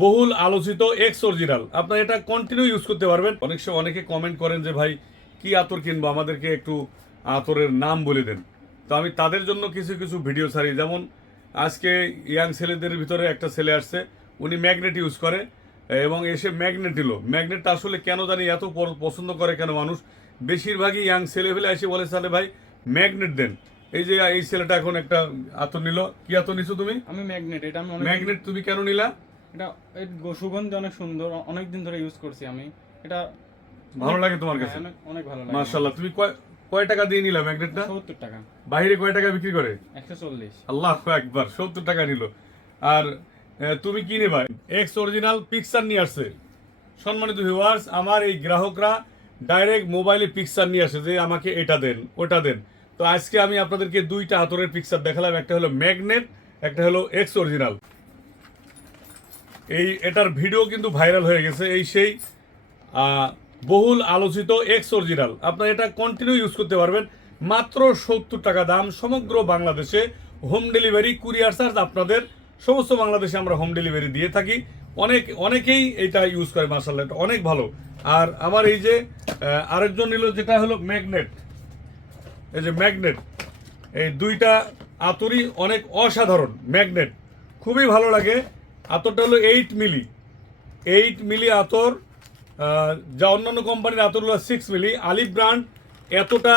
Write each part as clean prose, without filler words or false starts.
বহুল আলোচিত x original. আপনারা এটা কন্টিনিউ ইউজ করতে পারবেন। অনেক সময় অনেকে কমেন্ট করেন যে ভাই কি আতর কিনবো, আমাদেরকে একটু আতরের নাম বলে দেন। তো আমি তাদের জন্য কিছু কিছু ভিডিও ছাড়ি। যেমন আজকে ইয়াং ছেলেদের ভিতরে একটা ছেলে আসছে, উনি ম্যাগনেট ইউজ করে এবং এসে ম্যাগনেট নিল। ম্যাগনেটটা আসলে কেন জানি এত পছন্দ করে কেন মানুষ, বেশিরভাগই ইয়াং ছেলেফেলে এসে বলে তাহলে ভাই ম্যাগনেট দেন। এই যে এই ছেলেটা এখন একটা আতর নিল। কি আতর নিছো তুমি? আমি ম্যাগনেট, এটা আমি ম্যাগনেট তুমি কেন নিলা? এটা এর সুগন্ধি অনেক সুন্দর, অনেক দিন ধরে ইউজ করছি আমি। এটা ভালো লাগে তোমার কাছে? অনেক অনেক ভালো লাগে। মাশাআল্লাহ। তুমি কয় টাকা দিয়ে নিলা ম্যাগনেটটা? 70 টাকা। বাইরে কয় টাকা বিক্রি করে? 140। আল্লাহু আকবার, 70 টাকা নিল। আর তুমি কি নেবা? এক্স অরিজিনাল পিকচার নিয়ে আসছে। সম্মানিত ভিউয়ার্স, আমার এই গ্রাহকরা ডাইরেক্ট মোবাইলে পিকচার নিয়ে আসে যে আমাকে এটা দেন ওটা দেন। তো আজকে আমি আপনাদেরকে দুইটা আতরের পিকচার দেখালাম, একটা হলো ম্যাগনেট, একটা হলো এক্স অরিজিনাল। এটার ভিডিও কিন্তু ভাইরাল হয়ে গেছে। এই সেই বহুল আলোচিত এক্স অরিজিনাল। আপনারা এটা কন্টিনিউ ইউজ করতে পারবেন। মাত্র 70 টাকা দাম, সমগ্র বাংলাদেশে হোম ডেলিভারি, কুরিয়ার চার্জ আপনাদের সমস্ত বাংলাদেশে আমরা হোম ডেলিভারি দিয়ে থাকি। অনেকেই এটা ইউজ করে, মাশাআল্লাহ এটা অনেক ভালো। আর আমার এই যে আরেকজন নিল যেটা হলো ম্যাগনেট, এই যে ম্যাগনেট, এই দুইটা আতরই অনেক অসাধারণ। ম্যাগনেট খুবই ভালো লাগে। আতরটা হলো 8 মিলি আতর, যা অন্যান্য কোম্পানির আতর হলো 6 মিলি। আলিফ ব্র্যান্ড এতটা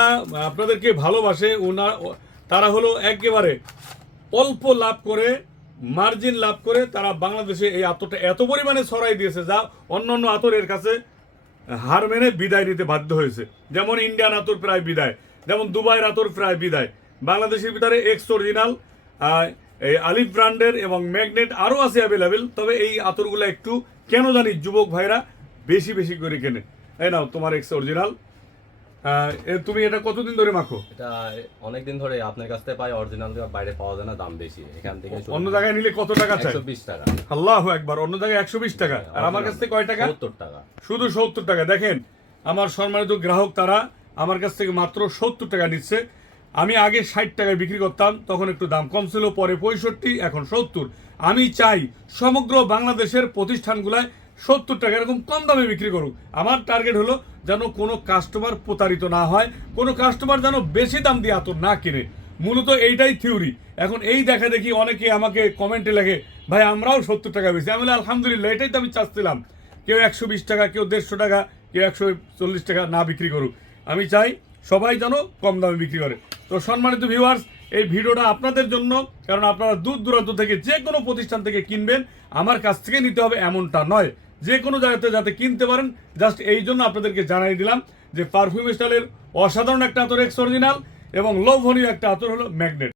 আপনাদেরকে ভালোবাসে, তারা হলো একেবারে অল্প লাভ করে, মার্জিন লাভ করে তারা বাংলাদেশে এই আতরটা এত পরিমাণে ছড়াই দিয়েছে যা অন্যান্য আতরের কাছে হার মেনে বিদায় নিতে বাধ্য হয়েছে। যেমন ইন্ডিয়ান আতর প্রায় বিদায়, যেমন দুবাইয়ের আতর প্রায় বিদায়, বাংলাদেশের ভিতরে এক্স অরিজিনাল, এই আলিফ ব্র্যান্ডের এবং ম্যাগনেট আরও আছে অ্যাভেলেবেল। তবে এই আতরগুলো একটু কেন জানি যুবক ভাইরা বেশি বেশি করে কেনে। এই নাও তোমার এক্স অরিজিনাল। তুমি এটা কতদিন ধরে মাখো? এটা অনেকদিন ধরে আপনার কাছ থেকে পাই, অরিজিনাল বাইরে পাওয়া যায় না, দাম বেশি। এখান থেকে অন্য জায়গায় নিলে কত টাকা চাই? 120 টাকা। আল্লাহু আকবার, অন্য জায়গায় 120 টাকা, আর আমার কাছ থেকে কয় টাকা? 70 টাকা। শুধু 70 টাকা। দেখেন আমার সম্মানিত গ্রাহক, তারা আমার কাছ থেকে মাত্র 70 টাকা নিচ্ছে। আমি আগে 60 টাকায় বিক্রি করতাম, তখন একটু দাম কম ছিল, পরে 65, এখন 70। আমি চাই সমগ্র বাংলাদেশের প্রতিষ্ঠানগুলায় 70 টাকা এরকম কম দামে বিক্রি করুক। আমার টার্গেট হলো যেন কোনো কাস্টমার প্রতারিত না হয়, কোনো কাস্টমার যেন বেশি দাম দিয়ে আতর না কিনে। মূলত এইটাই থিওরি। এখন এই দেখা দেখি অনেকে আমাকে কমেন্টে লেখে ভাই আমরাও 70 টাকা বেশি। আমি বলি আলহামদুলিল্লাহ, এটাই তো আমি চাচ্ছিলাম। কেউ 120 টাকা, কেউ 150 টাকা, কেউ 140 টাকা না বিক্রি করুক। আমি চাই সবাই যেন কম দামে বিক্রি করে। তো সম্মানিত ভিউয়ার্স, এই ভিডিওটা আপনাদের জন্য, কারণ আপনারা দূর দূরান্ত থেকে যে কোনো প্রতিষ্ঠান থেকে কিনবেন, আমার কাছ থেকে নিতে হবে এমনটা নয়, যে কোনো জায়গাতে যাতে কিনতে পারেন। জাস্ট এই জন্য আপনাদেরকে জানাই দিলাম যে পারফিউম স্টাইলের অসাধারণ একটা আতর এক্স অরিজিনাল এবং লোভনীয় একটা আতর হলো ম্যাগনেট।